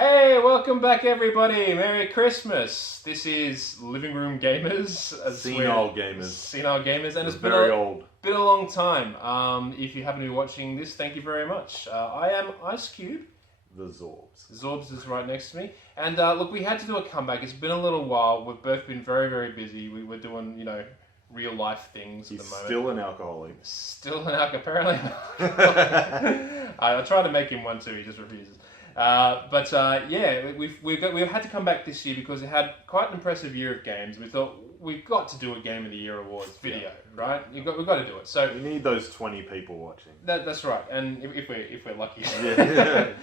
Hey, welcome back everybody. Merry Christmas. This is Living Room Gamers. Senile Gamers. Senile Gamers. And it's been a long time. If you haven't been watching this, thank you very much. I am Icecube. The Zorbz. Zorbz is right next to me. And look, we had to do a comeback. It's been a little while. We've both been very, very busy. We were doing, real life things at the moment. Still an alcoholic. Still an alcoholic, apparently. I tried to make him one too, he just refuses. We've had to come back this year because it had quite an impressive year of games. We thought we've got to do a Game of the Year awards video, right? We've got to do it. So we need those 20 people watching. That's right, and if we're lucky. Yeah.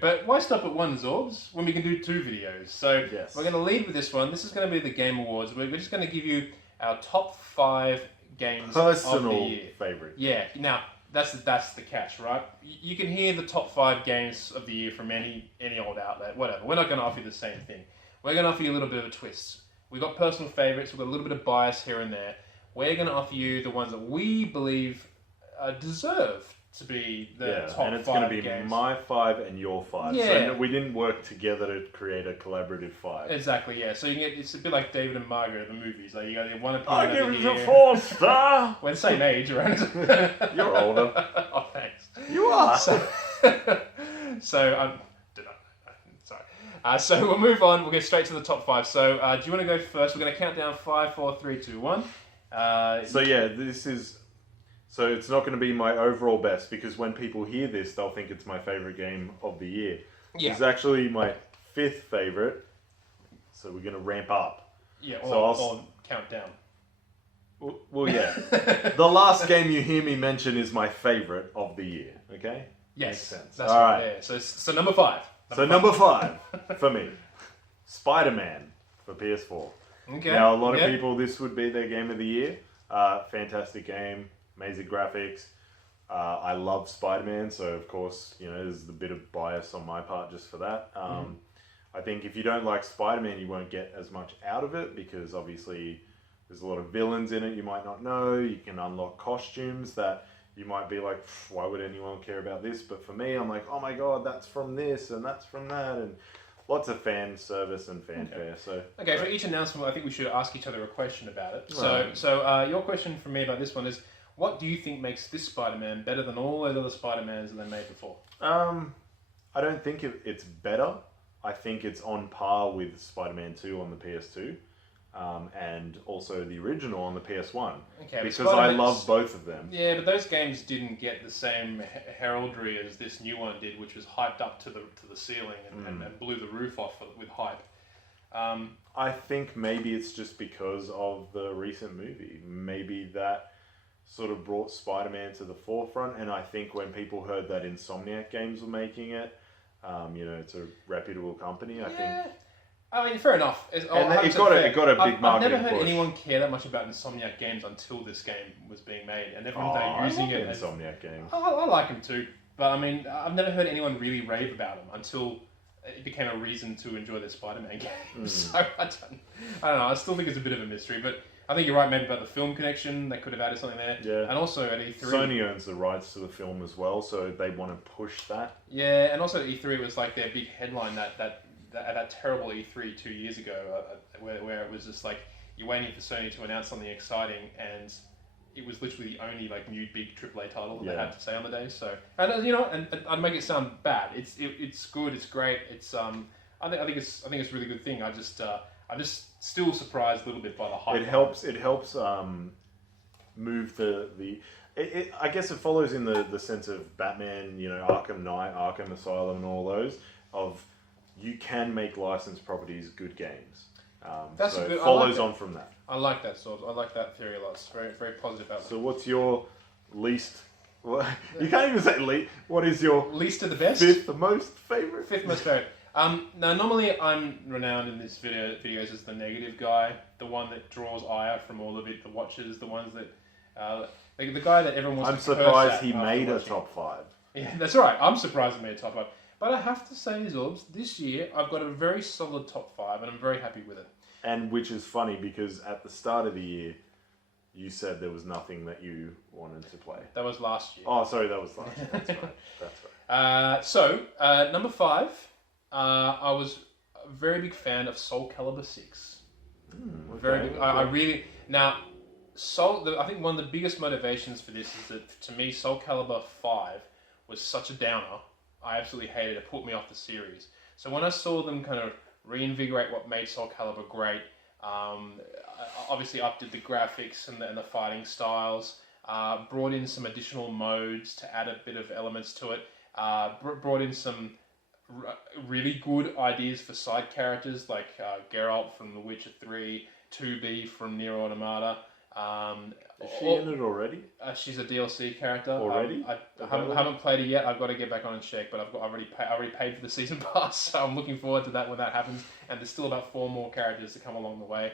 But why stop at one, Zorbz, when we can do 2 videos? So yes. We're going to lead with this one. This is going to be the Game Awards. We're just going to give you our top 5 games of the year. Favourite. Yeah. Now. That's the catch, right? You can hear the top 5 games of the year from any old outlet, whatever. We're not going to offer you the same thing. We're going to offer you a little bit of a twist. We've got personal favourites. We've got a little bit of bias here and there. We're going to offer you the ones that we believe deserve to be the top 5 and it's going to be games. my 5 and your 5. Yeah. So we didn't work together to create a collaborative 5. Exactly, yeah. So you can it's a bit like David and Margaret, the movies. Like you got one opinion I over give here. it a 4-star. We're the same age, right? You're older. Oh, thanks. You are. Sorry. So we'll move on. We'll go straight to the top 5. So do you want to go first? We're going to count down 5, 4, 3, 2, 1. So it's not going to be my overall best because when people hear this, they'll think it's my favourite game of the year. Yeah. It's actually my 5th favourite. So we're going to ramp up. Yeah, or count down. Well, yeah. The last game you hear me mention is my favourite of the year. Okay? Yes. Makes sense. That's all right. right. Yeah. So number 5. Number 5 for me, Spider-Man for PS4. Okay. Now a lot of people, this would be their game of the year. Fantastic game, amazing graphics. I love Spider-Man, so of course, there's a bit of bias on my part just for that. I think if you don't like Spider-Man, you won't get as much out of it because obviously there's a lot of villains in it you might not know. You can unlock costumes that you might be like, why would anyone care about this? But for me, I'm like, oh my god, that's from this and that's from that, and lots of fan service and fanfare. Okay, for each announcement, I think we should ask each other a question about it. Right. So your question for me about this one is, what do you think makes this Spider-Man better than all those other Spider-Mans that they made before? I don't think it's better. I think it's on par with Spider-Man 2 on the PS2. And also the original on the PS1. Okay, because I love both of them. Yeah, but those games didn't get the same heraldry as this new one did, which was hyped up to the ceiling and blew the roof off with hype. I think maybe it's just because of the recent movie. Maybe that sort of brought Spider-Man to the forefront, and I think when people heard that Insomniac Games were making it, it's a reputable company, I think... I mean, fair enough. It got a big marketing I've never heard push. anyone care that much about Insomniac Games until this game was being made, and everyone they're using it. Insomniac Games. I like them too, but I mean, I've never heard anyone really rave about them until it became a reason to enjoy the Spider-Man games. So I don't know. I still think it's a bit of a mystery, but I think you're right, maybe about the film connection. They could have added something there. Yeah. And also at E3, Sony owns the rights to the film as well, so they want to push that. Yeah, and also at E3 it was like their big headline that terrible E3 2 years ago, where it was just like you're waiting for Sony to announce something exciting, and it was literally the only new big AAA title that they had to say on the day. So, and and I'd make it sound bad. It's good. It's great. It's I think it's a really good thing. I'm just still surprised a little bit by the hype. It helps move the. I guess it follows in the sense of Batman, Arkham Knight, Arkham Asylum, and all those of. You can make licensed properties good games. It follows on from that. I like that sort. I like that theory a lot. It's very, very positive outlook. So what's your least... Well, you can't even say least. What is your... Least to the best? 5th most favourite? 5th most favourite. Now, normally I'm renowned in this videos as the negative guy. The one that draws ire from all of it. The watchers. The ones that... the guy that everyone wants to curse at. I'm surprised he made a top 5. Yeah, that's right. I'm surprised he made a top 5. But I have to say, Zorbz, this year I've got a very solid top 5 and I'm very happy with it. And which is funny because at the start of the year, you said there was nothing that you wanted to play. That was last year. Oh, sorry, that was last year. That's right. That's right. Number 5, I was a very big fan of Soul Calibur 6. Okay, Very big. I okay. really... Now, I think one of the biggest motivations for this is that, to me, Soul Calibur 5 was such a downer. I absolutely hated it. It put me off the series. So when I saw them kind of reinvigorate what made Soul Calibur great, obviously updated the graphics and the fighting styles, brought in some additional modes to add a bit of elements to it, brought in some really good ideas for side characters like Geralt from The Witcher 3, 2B from Nier Automata. Is she in it already? She's a DLC character. Already? I haven't played it yet. I've got to get back on and check, but I've already paid for the season pass, so I'm looking forward to that when that happens. And there's still about 4 more characters to come along the way.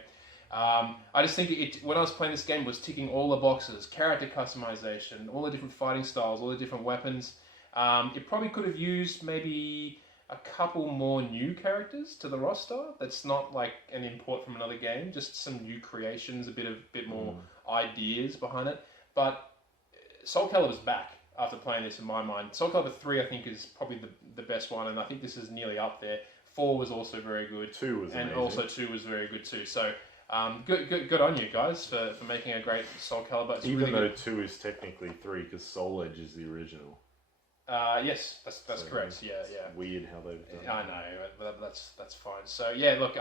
I just think when I was playing this game, it was ticking all the boxes: character customization, all the different fighting styles, all the different weapons. It probably could have used maybe a couple more new characters to the roster. That's not like an import from another game, just some new creations, a bit more ideas behind it. But Soul Calibur's back after playing this in my mind. Soul Calibur 3 I think is probably the best one, and I think this is nearly up there. 4 was also very good. 2 was amazing. And also 2 was very good too. So good on you guys for making a great Soul Calibur. It's Even really though 2 is technically 3, because Soul Edge is the original. Yes, that's correct. Yeah. Weird how they've done I that. know, but that's fine. So yeah, look,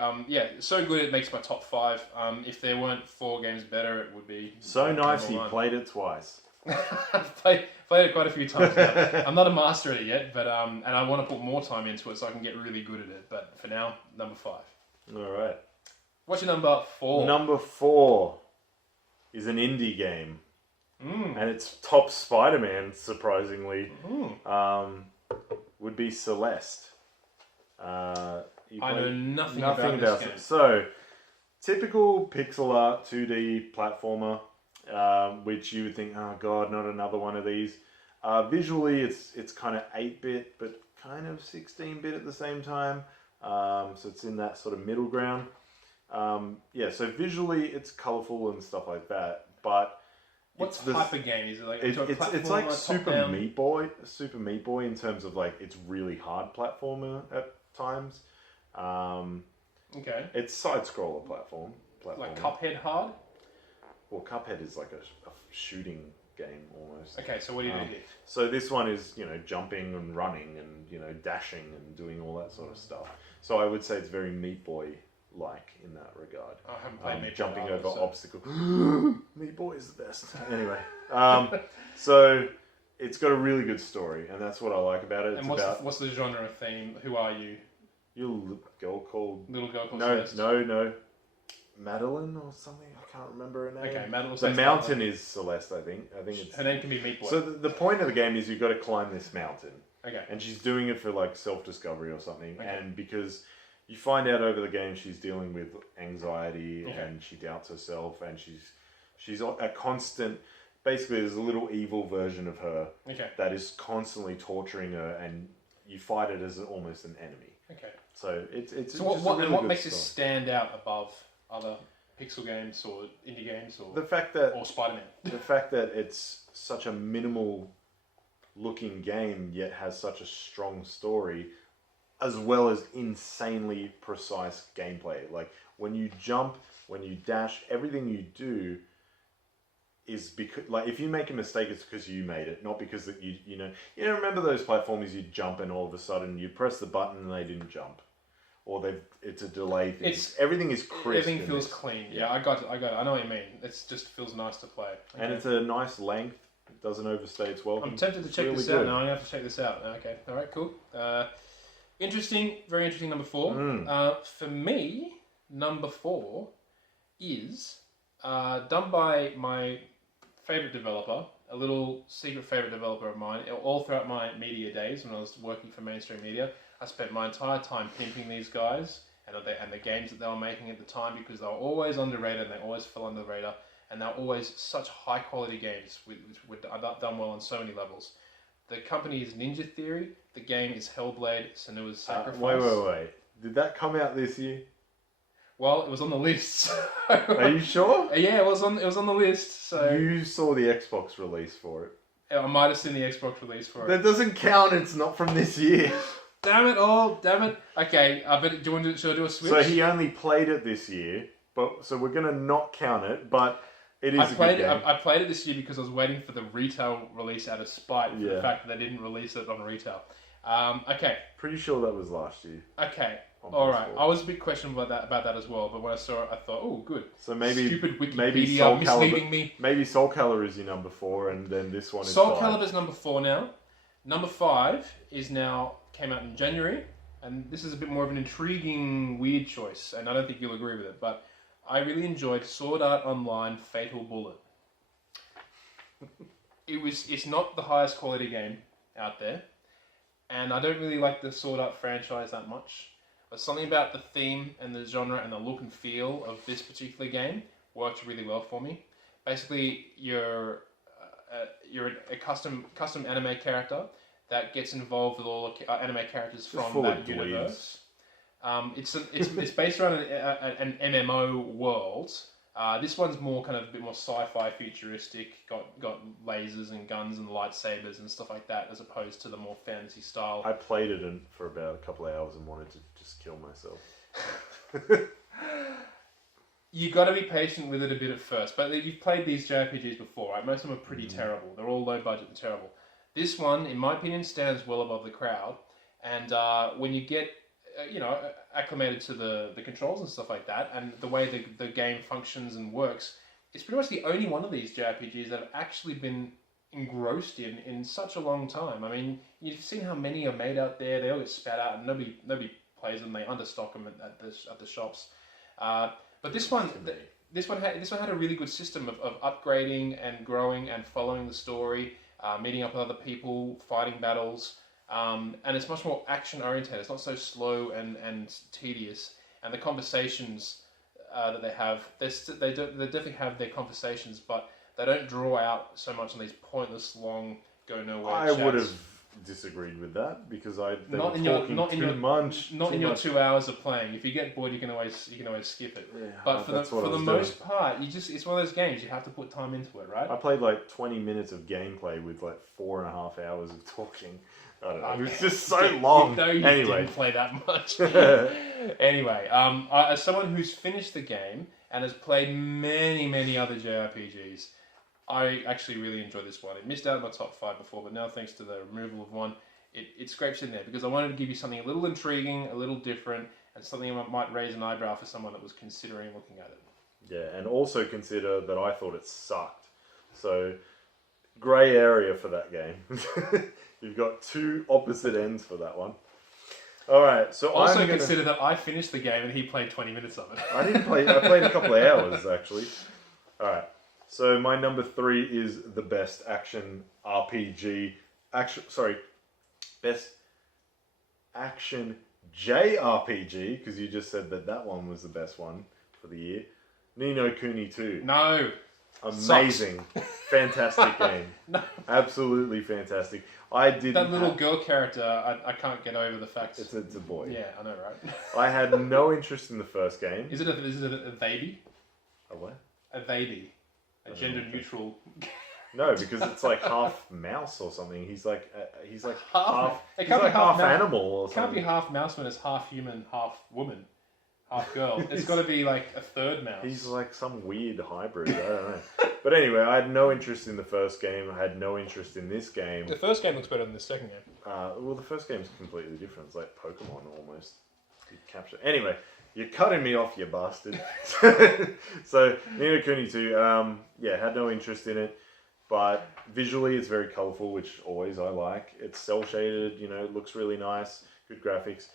so good it makes my top 5. If there weren't 4 games better, it would be So nice, number he 1. played it twice. I've played it quite a few times now. I'm not a master at it yet, but and I want to put more time into it so I can get really good at it. But for now, number 5. Alright. What's your number 4? Number 4 is an indie game. And it's top Spider-Man, surprisingly. Would be Celeste. I know nothing about this about game. it. So, typical pixel art 2D platformer, which you would think, oh god, not another one of these. Visually, it's kind of 8-bit, but kind of 16-bit at the same time. So it's in that sort of middle ground. So visually, it's colourful and stuff like that, but what type of game is it? Like it's like Super Meat Boy in terms of like it's really hard platformer at times. Okay. It's side scroller platformer. Like Cuphead hard? Well, Cuphead is like a shooting game almost. Okay, so what do you do here? So this one is jumping and running and dashing and doing all that sort of stuff. So I would say it's very Meat Boy like in that regard. I haven't played Meat Boy jumping either, over so. obstacles. Meat Boy is the best. Anyway, so it's got a really good story, and that's what I like about it. It's And what's the genre theme? Who are you? You're a little girl called Celeste? no, Madeline or something. I can't remember her name. Okay, Madeline. The mountain is Celeste. I think it's her name can be Meat Boy. So the point of the game is you've got to climb this mountain. Okay. And she's doing it for like self-discovery or something, Okay. and because you find out over the game she's dealing with anxiety and she doubts herself, and she's a constant. Basically, there's a little evil version of her that is constantly torturing her, and you fight it as almost an enemy. Okay. So it's So just a really what good makes it story. stand out above other pixel games or indie games or Spider-Man? The fact that it's such a minimal looking game yet has such a strong story, as well as insanely precise gameplay. Like when you jump, when you dash, everything you do is because, like, if you make a mistake, it's because you made it, not because that you know. Remember those platforms you jump and all of a sudden you press the button and they didn't jump, or it's a delay thing. Everything is crisp. Everything feels clean. Yeah, I got it. I know what you mean. It just feels nice to play. Okay. And it's a nice length. It doesn't overstay its welcome. I'm tempted to check really this out now. I'm gonna have to check this out. Okay. All right. Cool. Interesting. Very interesting. Number 4. For me, number 4 is done by my favorite developer, a little secret favorite developer of mine. All throughout my media days, when I was working for mainstream media, I spent my entire time pimping these guys and the games that they were making at the time, because they were always underrated and they always fell under the radar, and they were always such high quality games which were done well on so many levels. The company is Ninja Theory. The game is Hellblade: Senua's Sacrifice. Wait. Did that come out this year? Well, it was on the list. Are you sure? Yeah, it was on the list. So You saw the Xbox release for it. I might have seen the Xbox release for it. That doesn't count. It's not from this year. Damn it all! Damn it! Okay, but do you want to? Should I do a switch? So he only played it this year, but so we're gonna not count it, but it is a good game. I played it this year because I was waiting for the retail release out of spite for the fact that they didn't release it on retail. Okay. Pretty sure that was last year. Okay. All right. I was a bit questionable about that as well, but when I saw it, I thought, oh, good. So maybe stupid Wikipedia maybe Soul misleading Calibur, me. Maybe Soul Calibur is your number 4, and then this one is Soul 5. Calibur's number 4 now. Number 5 came out in January, and this is a bit more of an intriguing, weird choice, and I don't think you'll agree with it, but I really enjoyed Sword Art Online Fatal Bullet. It's not the highest quality game out there, and I don't really like the Sword Art franchise that much. But something about the theme and the genre and the look and feel of this particular game worked really well for me. Basically, you're a custom anime character that gets involved with all the anime characters from that universe. It's based around an MMO world. This one's more kind of a bit more sci-fi, futuristic. Got lasers and guns and lightsabers and stuff like that, as opposed to the more fantasy style. I played it for about a couple of hours and wanted to just kill myself. You got to be patient with it a bit at first, but you've played these JRPGs before, right? Most of them are pretty terrible. They're all low budget and terrible. This one, in my opinion, stands well above the crowd. And when you get acclimated to the controls and stuff like that, and the way the game functions and works, it's pretty much the only one of these JRPGs that I've actually been engrossed in such a long time. I mean, you've seen how many are made out there. They all get spat out, and nobody plays them. They understock them at the shops. But this one had a really good system of upgrading and growing and following the story, meeting up with other people, fighting battles. And it's much more action-oriented. It's not so slow and tedious. And the conversations that they have, they definitely have their conversations, but they don't draw out so much on these pointless, long, go-nowhere chats. I would have disagreed with that because they not were in talking your, too much. Not in your 2 hours of playing. If you get bored, you can always skip it. Yeah, but for the most part, it's one of those games you have to put time into it, right? I played like 20 minutes of gameplay with like 4.5 hours of talking. I don't know. It was just so long. No, you anyway, didn't play that much. Anyway, as someone who's finished the game and has played many other JRPGs, I actually really enjoyed this one. It missed out on my top 5 before, but now thanks to the removal of one, it scrapes in there because I wanted to give you something a little intriguing, a little different, and something that might raise an eyebrow for someone that was considering looking at it. Yeah, and also consider that I thought it sucked. So, grey area for that game. You've got 2 opposite ends for that one. Alright, so also consider that I finished the game and he played 20 minutes of it. I didn't play, I played a couple of hours actually. Alright, so my number 3 is the best action RPG. Best action JRPG, because you just said that one was the best one for the year. Ni no Kuni 2. No. Amazing. Fantastic game. No. Absolutely fantastic. That little girl character, I can't get over the fact... It's a boy. Yeah, I know, right? I had no interest in the first game. Is it a baby? A what? A baby. A gender-neutral... No, because it's like half mouse or something. He's like half half animal or something. It can't be half mouse when it's half human, half woman, half girl. It's got to be like a third mouse. He's like some weird hybrid. I don't know. But anyway, I had no interest in the first game. I had no interest in this game. The first game looks better than the second game. Well, the first game's completely different. It's like Pokemon almost. You capture. Anyway, you're cutting me off, you bastard. So, Ni no Kuni 2, had no interest in it. But visually, it's very colourful, which always I like. It's cel-shaded, it looks really nice, good graphics.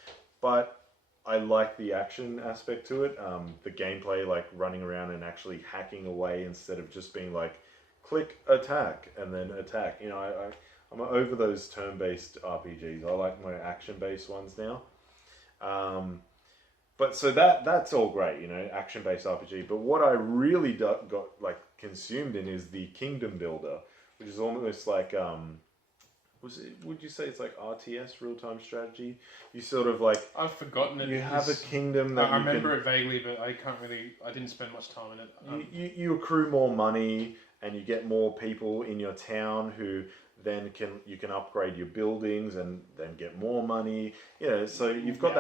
But I like the action aspect to it. The gameplay, like running around and actually hacking away instead of just being like, click, attack, and then attack. I'm over those turn-based RPGs. I like my action-based ones now. But so that's all great, action-based RPG. But what I really got like consumed in is the Kingdom Builder, which is almost like would you say it's like RTS, real-time strategy? You sort of like I've forgotten it. You have a kingdom that I remember it vaguely, but I didn't spend much time in it. You accrue more money and you get more people in your town who then you can upgrade your buildings and then get more money. You know, so you've got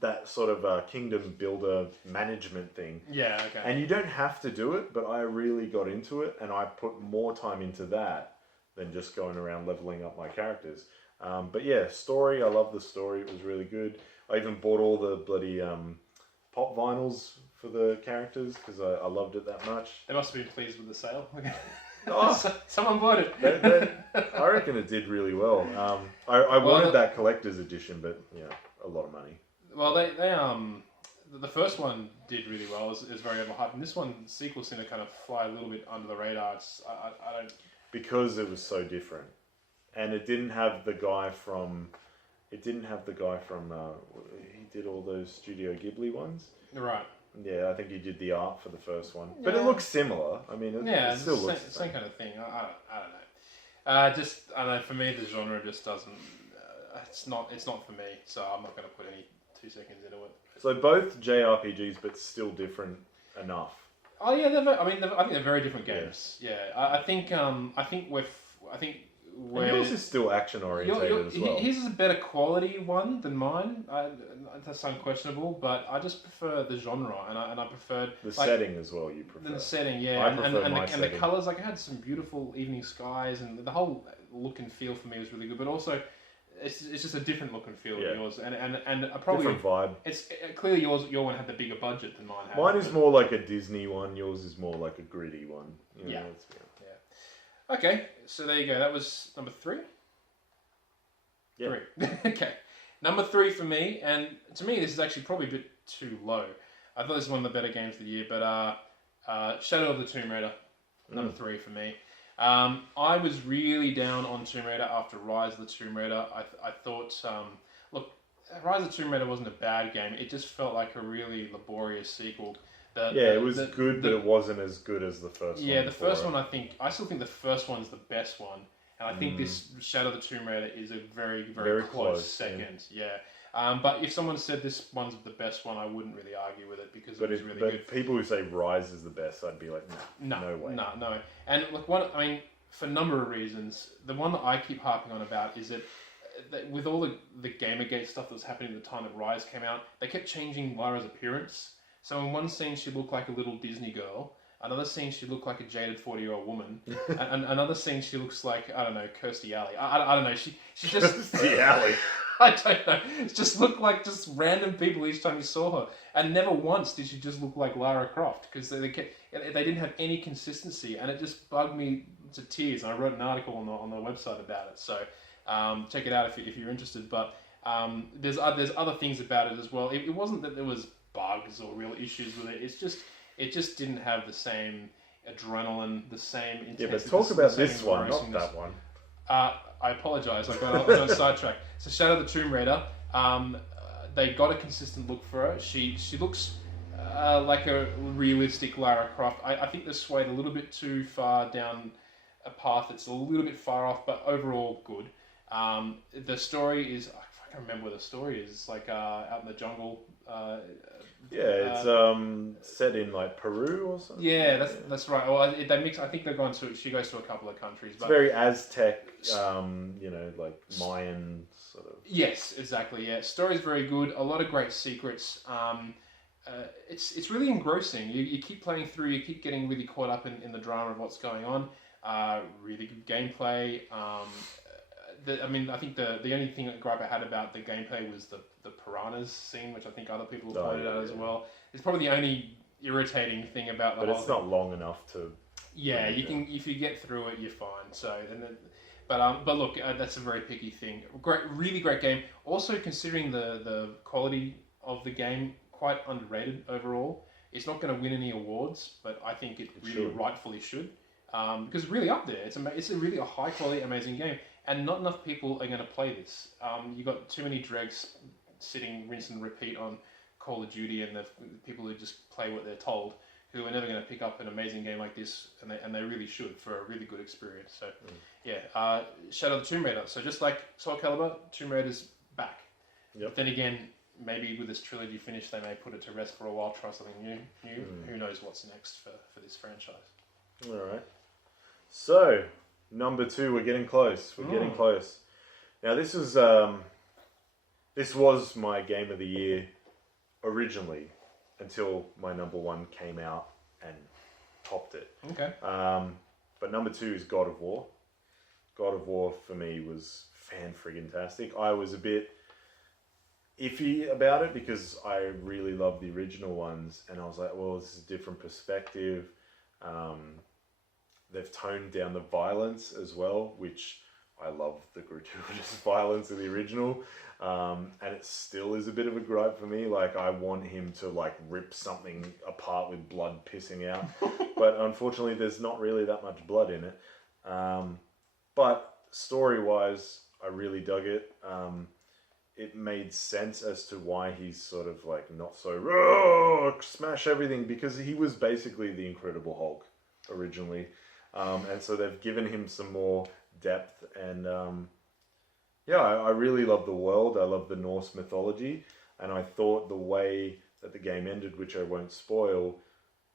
that sort of kingdom builder management thing. Yeah, okay. And you don't have to do it, but I really got into it, and I put more time into that than just going around leveling up my characters. But yeah, story, I love the story. It was really good. I even bought all the bloody pop vinyls for the characters because I loved it that much. They must have been pleased with the sale. Oh, Someone bought it. I reckon it did really well. I wanted that collector's edition, but a lot of money. Well, they the first one did really well. It was very overhyped, and this one, sequel, seemed to kind of fly a little bit under the radar. I don't, because it was so different, and it didn't have the guy from. He did all those Studio Ghibli ones. Right. Yeah, I think he did the art for the first one, but it looks similar. I mean, it still looks the same kind of thing. I don't know. I don't know. For me, the genre just doesn't. It's not for me. So I'm not going to put any 2 seconds into it. So both JRPGs, but still different enough. Oh yeah, I think they're very different games. Yeah, I think yours is still action orientated as well. His is a better quality one than mine. That's unquestionable, but I just prefer the genre, and I preferred the setting as well. You prefer the setting, yeah, and the colours. Like, it had some beautiful evening skies, and the whole look and feel for me was really good. But also, it's just a different look and feel of yours, and probably different vibe. It's clearly your one had the bigger budget than mine had. Mine is more like a Disney one. Yours is more like a gritty one. Yeah. Okay, so there you go. That was number 3. Yeah. 3. Okay, number 3 for me, and to me this is actually probably a bit too low. I thought this was one of the better games of the year, but Shadow of the Tomb Raider, number 3 for me. I was really down on Tomb Raider after Rise of the Tomb Raider. I thought, look, Rise of the Tomb Raider wasn't a bad game. It just felt like a really laborious sequel. It was good, but it wasn't as good as the first one. Yeah, the first one, I still think the first one is the best one. And I think this Shadow of the Tomb Raider is a very, very, close second. Yeah. But if someone said this one's the best one, I wouldn't really argue with it because it was really good. But people who say Rise is the best, I'd be like, no way. No. And look, for a number of reasons, the one that I keep harping on about is that with all the Gamergate stuff that was happening at the time that Rise came out, they kept changing Lara's appearance. So in one scene, she looked like a little Disney girl. Another scene, she looked like a jaded 40-year-old woman. And another scene, she looks like, I don't know, Kirstie Alley. I don't know. She just... Kirstie Alley. I don't know. It just looked like just random people each time you saw her. And never once did she just look like Lara Croft. Because they didn't have any consistency. And it just bugged me to tears. And I wrote an article on the website about it. So check it out if you're interested. But there's other things about it as well. It wasn't that there was bugs or real issues with it. It just didn't have the same adrenaline, the same intensity. Yeah, but talk about this one, not that one. I apologise, I got on sidetrack. So Shadow of the Tomb Raider, they got a consistent look for her. She looks like a realistic Lara Croft. I think they're swayed a little bit too far down a path that's a little bit far off, but overall good. The story is, I can't remember where the story is. It's like out in the jungle. It's set in like Peru or something. Yeah, that's right. Well, they mix. I think they're going to. She goes to a couple of countries. It's very Aztec, like Mayan sort of. Yes, exactly. Yeah, story's very good. A lot of great secrets. It's really engrossing. You keep playing through. You keep getting really caught up in the drama of what's going on. Really good gameplay. I think the only thing that gripe I had about the gameplay was the piranhas scene, which I think other people have pointed out as well. It's probably the only irritating thing about the whole. But it's not long enough to. Yeah, you can if you get through it, you're fine. So, but look, that's a very picky thing. Really great game. Also, considering the quality of the game, quite underrated overall. It's not going to win any awards, but I think it really rightfully should. Because it's really up there. It's a really high quality, amazing game. And not enough people are going to play this. You've got too many dregs sitting, rinse and repeat on Call of Duty, and the people who just play what they're told, who are never going to pick up an amazing game like this, and they really should for a really good experience. So, Shadow of the Tomb Raider. So just like Soul Calibur, Tomb Raider's back. Yep. But then again, maybe with this trilogy finished, they may put it to rest for a while, try something new. Who knows what's next for this franchise. All right. So, number 2. We're getting close. We're getting close. Now this was my game of the year originally, until my number 1 came out and topped it. Okay. But number 2 is God of War. God of War for me was fan-friggin-tastic. I was a bit iffy about it because I really love the original ones, and I was like, well, this is a different perspective. They've toned down the violence as well, which I love the gratuitous violence of the original, and it still is a bit of a gripe for me. Like, I want him to like rip something apart with blood pissing out, but unfortunately there's not really that much blood in it. But story-wise, I really dug it. It made sense as to why he's sort of like not so smash everything, because he was basically the Incredible Hulk originally, and so they've given him some more depth, and I really love the world. I love the Norse mythology, and I thought the way that the game ended, which I won't spoil,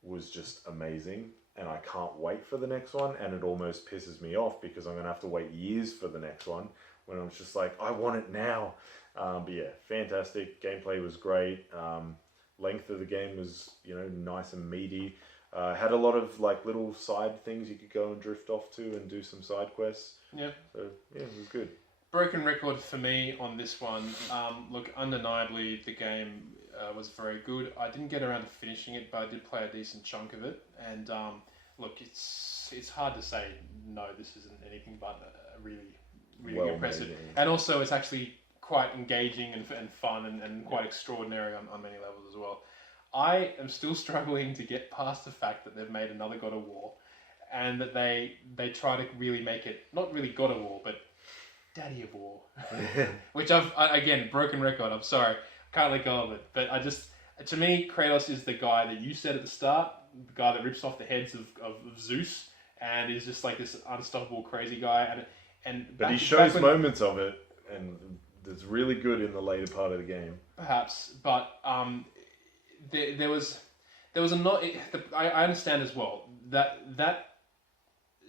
was just amazing, and I can't wait for the next one. And it almost pisses me off because I'm gonna have to wait years for the next one, when I'm just like, I want it now. But yeah, fantastic. Gameplay was great. Length of the game was, nice and meaty. Had a lot of like little side things you could go and drift off to and do some side quests. Yeah. So yeah, it was good. Broken record for me on this one. Look, undeniably the game was very good. I didn't get around to finishing it, but I did play a decent chunk of it. And look, it's hard to say no, this isn't anything but really Well impressive. made, yeah. And also, it's actually quite engaging and fun and quite extraordinary on many levels as well. I am still struggling to get past the fact that they've made another God of War, and that they try to really make it not really God of War, but Daddy of War, which again, broken record. I'm sorry, I can't let go of it. But to me, Kratos is the guy that you said at the start, the guy that rips off the heads of Zeus, and is just like this unstoppable crazy guy. But he shows moments of it, and it's really good in the later part of the game. Perhaps, but there was a not. I understand as well that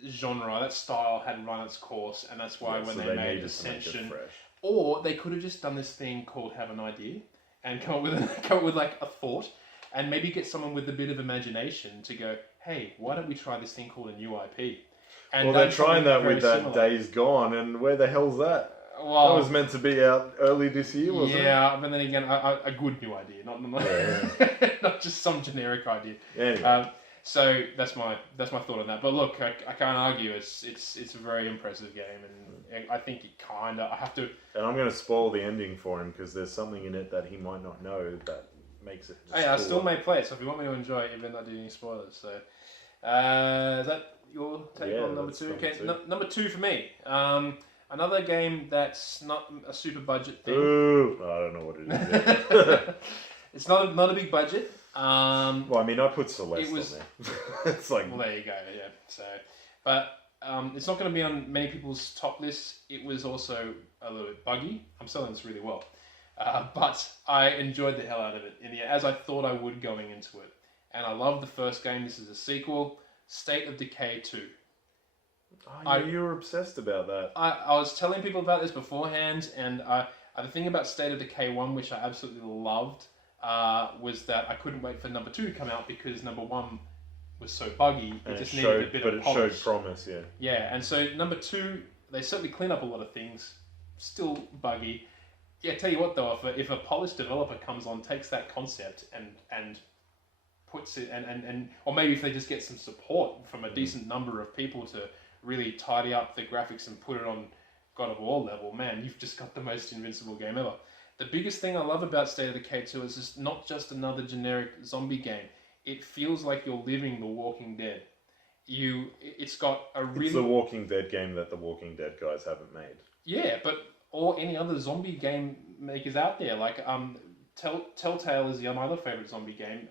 genre, that style had run its course, and that's why when they made Ascension, or they could have just done this thing called Have an Idea and come up with like a thought, and maybe get someone with a bit of imagination to go, hey, why don't we try this thing called a new IP? And well, they're trying that with that Days Gone, and where the hell's that? Well, that was meant to be out early this year, wasn't it? Yeah, but then again, a good new idea, not just some generic idea. Anyway. So that's my thought on that. But look, I can't argue. It's a very impressive game, and I think it I have to. And I'm going to spoil the ending for him because there's something in it that he might not know that makes it. Just I still may play it. So if you want me to enjoy it, you better not do any spoilers. So is that your take on number 2? Okay, number 2 for me. Another game that's not a super budget thing. Ooh, I don't know what it is. It's not a big budget. Well, I mean, I put Celeste on there. It's like... Well, there you go, yeah. So, but it's not going to be on many people's top lists. It was also a little bit buggy. I'm selling this really well. But I enjoyed the hell out of it, as I thought I would going into it. And I love the first game. This is a sequel, State of Decay 2. Oh, you were obsessed about that. I was telling people about this beforehand, and the thing about State of Decay 1, which I absolutely loved, was that I couldn't wait for number 2 to come out because number 1 was so buggy. It just needed a bit of polish. But it showed promise, yeah. Yeah, and so number 2, they certainly clean up a lot of things. Still buggy. Yeah, tell you what though, if a polished developer comes on, takes that concept and puts it, or maybe if they just get some support from a decent number of people to really tidy up the graphics and put it on God of War level, man, you've just got the most invincible game ever. The biggest thing I love about State of Decay 2 is it's not just another generic zombie game. It feels like you're living The Walking Dead. It's got a really... It's the Walking Dead game that the Walking Dead guys haven't made. Yeah, or any other zombie game makers out there. Like, Telltale is my other favourite zombie game.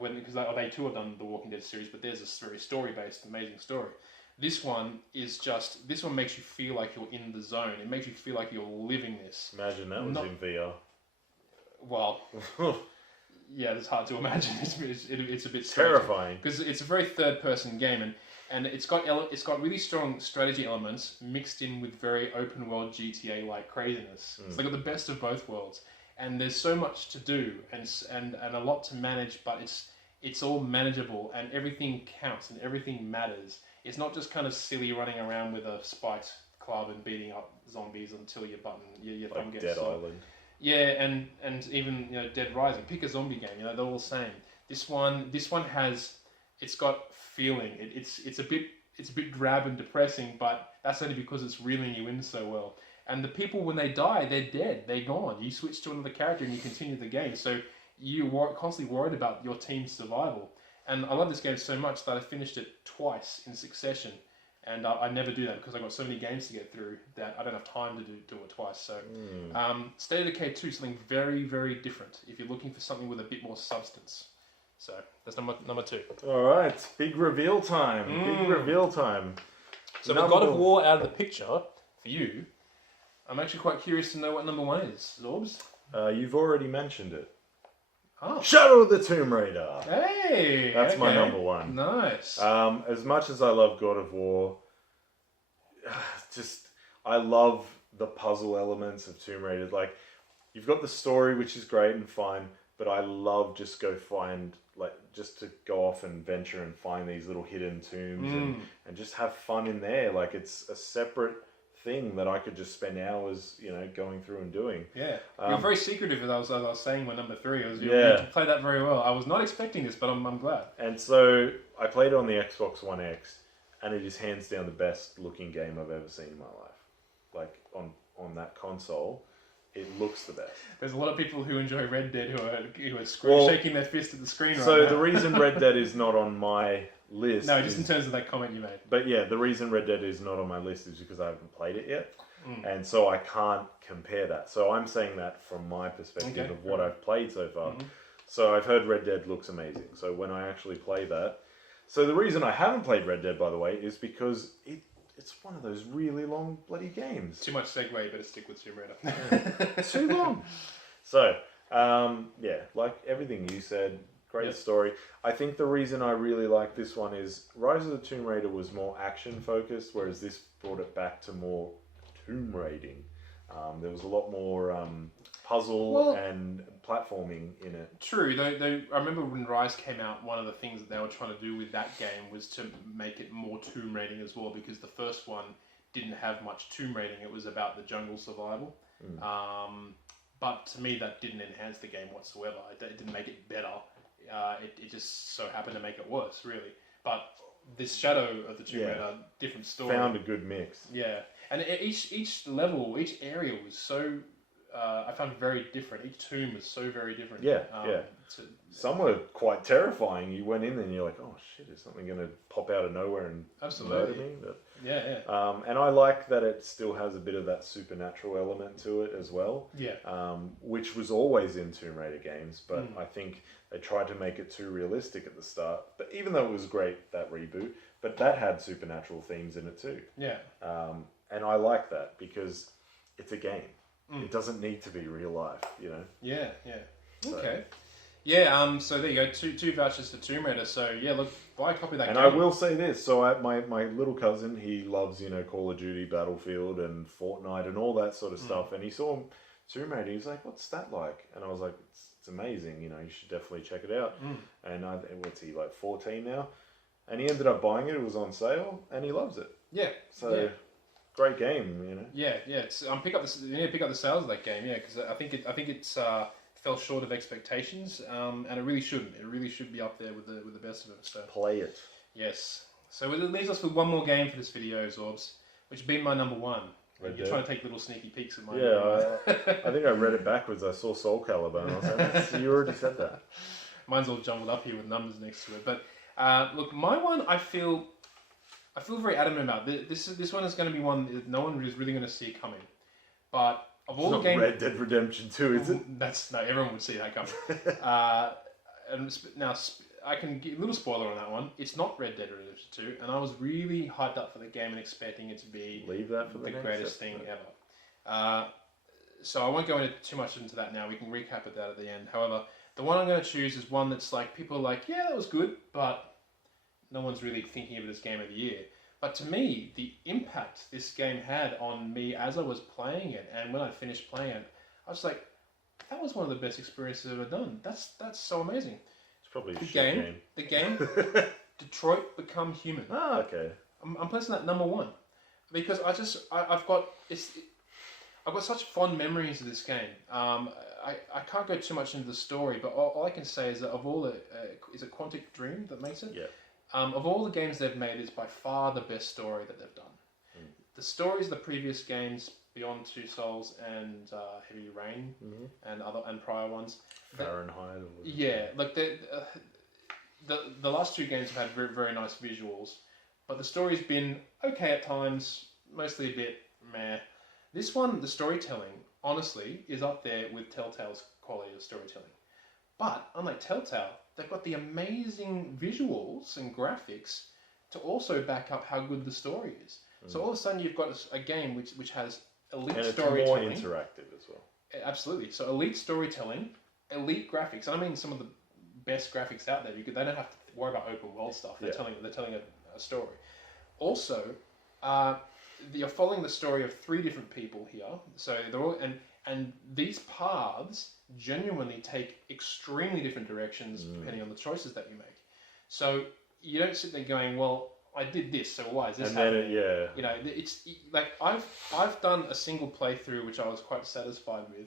Because they too have done the Walking Dead series, but there's a very story-based, amazing story. This one makes you feel like you're in the zone. It makes you feel like you're living this. Imagine that was in VR. Well, yeah, it's hard to imagine. It's a bit terrifying because it's a very third-person game, and it's got really strong strategy elements mixed in with very open world GTA like craziness. So they got the best of both worlds, and there's so much to do and a lot to manage, but it's all manageable and everything counts and everything matters. It's not just kind of silly running around with a spiked club and beating up zombies until your thumb gets Dead sore. Island. Yeah, and even Dead Rising. Pick a zombie game. They're all the same. This one has, it's got feeling. It's a bit drab and depressing, but that's only because it's reeling you in so well. And the people, when they die, they're dead. They're gone. You switch to another character and you continue the game. So you're constantly worried about your team's survival. And I love this game so much that I finished it twice in succession. And I never do that because I've got so many games to get through that I don't have time to do it twice. So, State of Decay 2 is something very, very different if you're looking for something with a bit more substance. So, that's number 2. All right, big reveal time. Big reveal time. So, with God of War out of the picture, for you, I'm actually quite curious to know what number 1 is. Zorbz? You've already mentioned it. Oh. Shadow of the Tomb Raider. Hey! That's my number 1. Nice. As much as I love God of War, I love the puzzle elements of Tomb Raider. Like, you've got the story, which is great and fine, but I love just to go off and venture and find these little hidden tombs and just have fun in there. Like, it's a separate thing that I could just spend hours, going through and doing. Yeah, you're very secretive, as I was saying. My number 3 was you played that very well. I was not expecting this, but I'm glad. And so I played it on the Xbox One X, and it is hands down the best looking game I've ever seen in my life. Like on that console, it looks the best. There's a lot of people who enjoy Red Dead who are shaking their fist at the screen right now. So the reason Red Dead is not on my list. No, just in terms of that comment you made. But yeah, the reason Red Dead is not on my list is because I haven't played it yet. And so I can't compare that. So I'm saying that from my perspective of what I've played so far. So I've heard Red Dead looks amazing. So when I actually play that... So the reason I haven't played Red Dead, by the way, is because it's one of those really long bloody games. Too much segue, better stick with Tomb Raider. Too long. So, like everything you said... Great story. I think the reason I really like this one is Rise of the Tomb Raider was more action focused, whereas this brought it back to more tomb raiding. There was a lot more puzzle and platforming in it. True. I remember when Rise came out, one of the things that they were trying to do with that game was to make it more tomb raiding as well, because the first one didn't have much tomb raiding. It was about the jungle survival. But to me, that didn't enhance the game whatsoever. It didn't make it better. It just so happened to make it worse, really. But this Shadow of the Tomb Raider, different story. Found a good mix. Yeah, and each level, each area was so. I found very different. Each tomb was so very different. Some were quite terrifying. You went in and you're like, oh shit, is something going to pop out of nowhere and murder me? But, and I like that it still has a bit of that supernatural element to it as well. Yeah. Which was always in Tomb Raider games, but I think they tried to make it too realistic at the start. But even though it was great, that reboot, but that had supernatural themes in it too. Yeah. And I like that because it's a game. It doesn't need to be real life, Yeah, yeah. So. Okay. Yeah, so there you go, two vouchers for Tomb Raider. So yeah, look, buy a copy of that game. And I will say this, so my little cousin, he loves, Call of Duty, Battlefield and Fortnite and all that sort of stuff. And he saw Tomb Raider, he was like, what's that like? And I was like, it's amazing, you should definitely check it out. And what's he, like 14 now? And he ended up buying it, it was on sale, and he loves it. Yeah. So... Yeah. Great game, Yeah, yeah. It's, pick up the sales of that game, because I think it's fell short of expectations, and it really shouldn't. It really should be up there with the best of them. So play it. Yes. So it leaves us with one more game for this video, Zorbz, which has been my number 1. You're trying to take little sneaky peeks at mine. Yeah, I think I read it backwards. I saw Soul Calibur, and I was like, you already said that. Mine's all jumbled up here with numbers next to it, but look, my one I feel very adamant about. This one is going to be one that no one is really going to see coming. But of all the games, Red Dead Redemption 2, is it? No, everyone would see that coming. And now I can give a little spoiler on that one. It's not Red Dead Redemption 2, and I was really hyped up for the game and expecting it to be the greatest thing ever. So I won't go into too much into that now. We can recap it that at the end. However, the one I'm going to choose is one that's like people are like, yeah, that was good, but no one's really thinking of it as Game of the Year. But to me, the impact this game had on me as I was playing it, and when I finished playing it, I was like, that was one of the best experiences I've ever done. That's so amazing. It's probably a The shit game, the game, Detroit Become Human. Ah, okay. I'm placing that number one because I've got such fond memories of this game. I can't go too much into the story, but all I can say is that of all the is it Quantic Dream that makes it? Yeah. Of all the games they've made, it's by far the best story that they've done. The stories of the previous games, Beyond Two Souls and Heavy Rain, and prior ones, Fahrenheit. yeah, like the last two games have had very, very nice visuals, but the story's been okay at times, mostly a bit meh. This one, the storytelling, honestly, is up there with Telltale's quality of storytelling. But unlike Telltale, they've got the amazing visuals and graphics to also back up how good the story is. So all of a sudden you've got a game which has elite and it's storytelling. more interactive as well. Absolutely. So elite storytelling, elite graphics. And I mean some of the best graphics out there. They don't have to worry about open world stuff. They're telling a story. Also, you're following the story of three different people here. So they're all and these paths genuinely take extremely different directions depending on the choices that you make. So you don't sit there going, well, I did this, so why is this happening? You know, it's like I've done a single playthrough which I was quite satisfied with.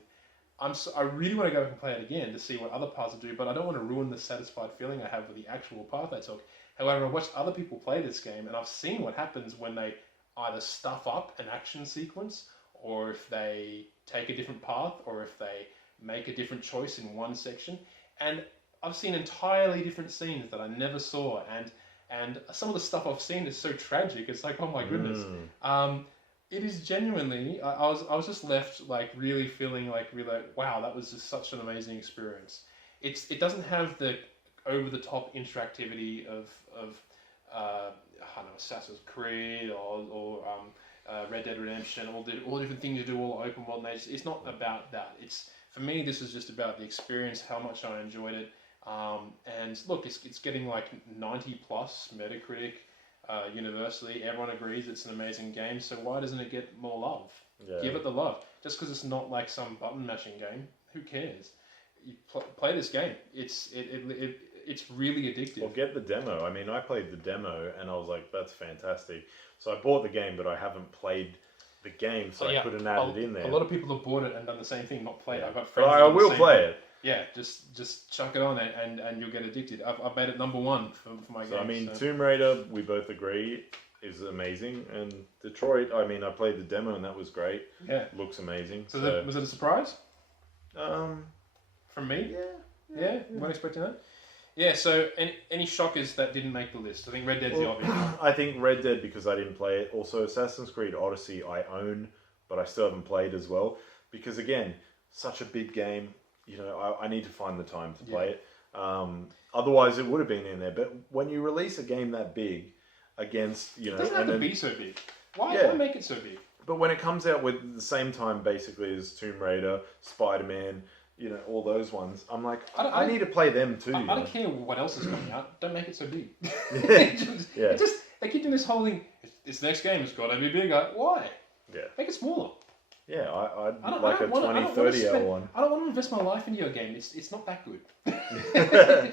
I really want to go back and play it again to see what other paths do, but I don't want to ruin the satisfied feeling I have with the actual path I took. However, I've watched other people play this game, and I've seen what happens when they either stuff up an action sequence, or if they take a different path, or if they make a different choice in one section. And I've seen entirely different scenes that I never saw, and some of the stuff I've seen is so tragic. It's like, oh my goodness. It is genuinely. I was just left like really feeling like wow, that was just such an amazing experience. It doesn't have the over the top interactivity of I don't know, Assassin's Creed or Red Dead Redemption, all different things you do, all open world nature. It's not about that. It's for me. This is just about the experience, how much I enjoyed it. And look, it's getting like 90 plus Metacritic, universally. Everyone agrees it's an amazing game. So why doesn't it get more love? Yeah. Give it the love. Just because it's not like some button mashing game, who cares? You play this game. It's really addictive. Well, get the demo. I mean, I played the demo and I was like, that's fantastic. So I bought the game, but I haven't played the game, so I couldn't add it in there. A lot of people have bought it and done the same thing, not played it. I've got But friends. I will play it. Yeah, just chuck it on and you'll get addicted. I've made it number one for my game. So I mean, Tomb Raider, we both agree, is amazing, and Detroit, I mean, I played the demo and that was great. Yeah, looks amazing. So was it a surprise? From me? Yeah. You weren't expecting that? Yeah. So any shockers that didn't make the list? I think Red Dead's the obvious one. I think Red Dead because I didn't play it. Also, Assassin's Creed Odyssey I own, but I still haven't played as well because again, such a big game. You know, I need to find the time to play it. Otherwise, it would have been in there. But when you release a game that big against, you know... It doesn't have to be so big. Why make it so big? But when it comes out with the same time, basically, as Tomb Raider, Spider-Man, you know, all those ones, I'm like, I need to play them too. I don't care what else is coming out. Don't make it so big. They keep doing this whole thing. This next game has got to be bigger. Why? Yeah. Make it smaller. Yeah, I'd like a 20, 30 hour one. I don't want to invest my life into your game. It's not that good.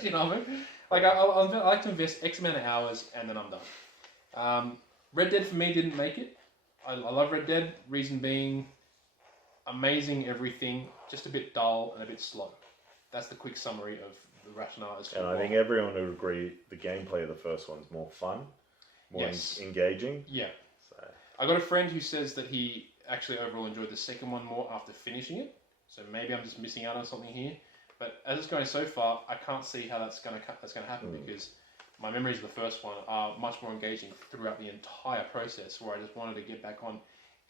You know what I mean? Like, I like to invest X amount of hours and then I'm done. Red Dead for me didn't make it. I love Red Dead. Reason being, amazing everything, just a bit dull and a bit slow. That's the quick summary of the rationale. And I think everyone would agree the gameplay of the first one's more fun, more engaging. Yeah. So I got a friend who says that he actually overall enjoyed the second one more after finishing it. So maybe I'm just missing out on something here. But as it's going so far, I can't see how that's going to happen because my memories of the first one are much more engaging throughout the entire process, where I just wanted to get back on.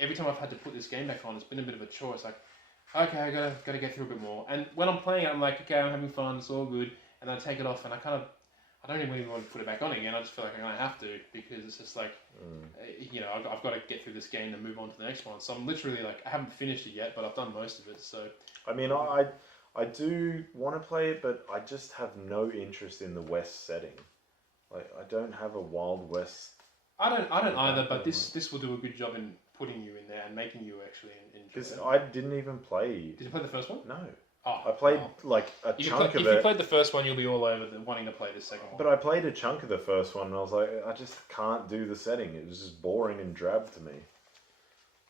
Every time I've had to put this game back on, it's been a bit of a chore. It's like, okay, I gotta get through a bit more. And when I'm playing it, I'm like, okay, I'm having fun, it's all good. And then I take it off, and I don't even want to put it back on again. I just feel like I'm gonna have to because it's just like, you know, I've got to get through this game and move on to the next one. So I'm literally like, I haven't finished it yet, but I've done most of it. So I mean, I do want to play it, but I just have no interest in the West setting. Like, I don't have a Wild West. I don't either. But this will do a good job in putting you in there and making you actually enjoy Because it. I didn't even play. Did you play the first one? No. Oh, I played like a chunk of If it. you played the first one, you'll be all over wanting to play the second one. But I played a chunk of the first one and I was like, I just can't do the setting. It was just boring and drab to me.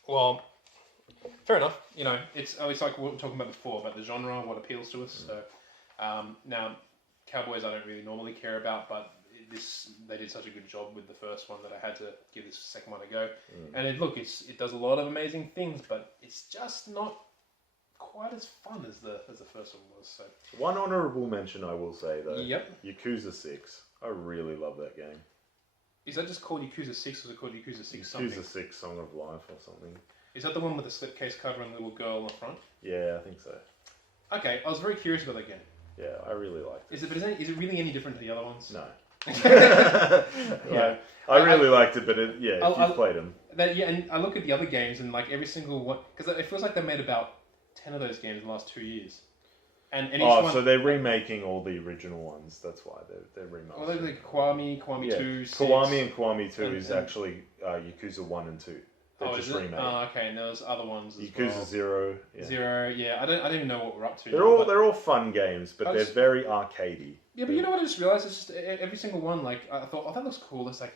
Well, fair enough. You know, it's like what we were talking about before, about the genre, what appeals to us. So now, Cowboys I don't really normally care about, but they did such a good job with the first one that I had to give this second one a go. And it does a lot of amazing things, but it's just not quite as fun as the first one was. So one honourable mention I will say though. Yep. Yakuza 6. I really love that game. Is that just called Yakuza 6 or is it called Yakuza 6 something? Yakuza 6 Song of Life or something. Is that the one with the slipcase cover and the little girl on the front? Yeah, I think so. Okay, I was very curious about that game. Yeah, I really liked it. Is it really any different to the other ones? No. Yeah. I really liked it, but if you played them. And I look at the other games and like every single one, because it feels like they made about 10 of those games in the last 2 years. And each one, so they're remaking all the original ones. That's why they're remaking. Well, they're like Kiwami 2, 6. Kiwami and Kiwami 2 is actually Yakuza 1 and 2. They're just remade. Oh, okay. And there's other ones as Yakuza well. 0. Yeah. 0, yeah. I don't even know what we're up to. They're all fun games, but they're very arcadey. Yeah, but you know what I just realised? It's just every single one, like, I thought, oh, that looks cool. It's like,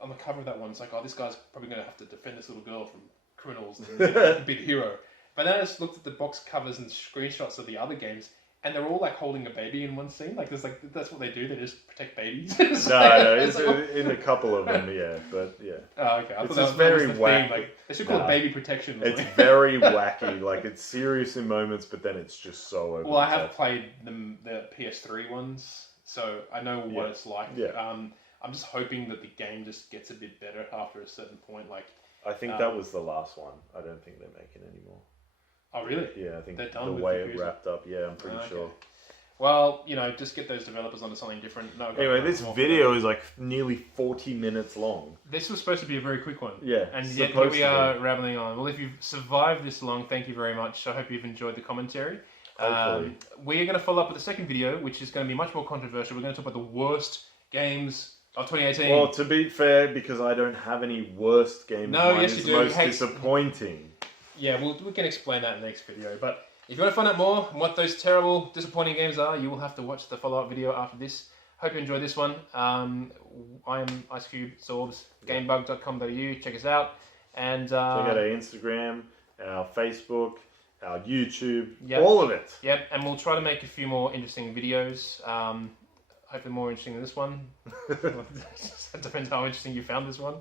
on the cover of that one, it's like, oh, this guy's probably going to have to defend this little girl from criminals and be the hero. But then I just looked at the box covers and screenshots of the other games, and they're all like holding a baby in one scene. Like, that's what they do. They just protect babies. It's in a couple of them, yeah. But yeah. Oh, okay. I it's thought just very wacky. Like, they should call it baby protection. It's very wacky. Like, it's serious in moments, but then it's just so over. Well, I have played the PS3 ones, so I know what it's like. Yeah. I'm just hoping that the game just gets a bit better after a certain point. Like, I think that was the last one. I don't think they're making anymore. Oh, really? Yeah, I think they're done the with way Yakuza. it wrapped up. Yeah, I'm pretty sure. Well, you know, just get those developers onto something different. No, anyway, this video is like nearly 40 minutes long. This was supposed to be a very quick one. Yeah, and yet here we are rambling on. Well, if you've survived this long, thank you very much. I hope you've enjoyed the commentary. Hopefully. We are going to follow up with a second video, which is going to be much more controversial. We're going to talk about the worst games of 2018. Well, to be fair, because I don't have any worst games. No, yes you do. Most disappointing. Yeah, we can explain that in the next video. But if you want to find out more on what those terrible, disappointing games are, you will have to watch the follow-up video after this. Hope you enjoyed this one. I'm Icecube, Zorbz, Gamebug.com.au. Check us out. And check out our Instagram, our Facebook, our YouTube, yep. all of it. Yep, and we'll try to make a few more interesting videos. Hopefully more interesting than this one. It depends how interesting you found this one.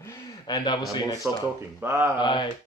And we'll see you next time. We'll stop talking. Bye. Bye.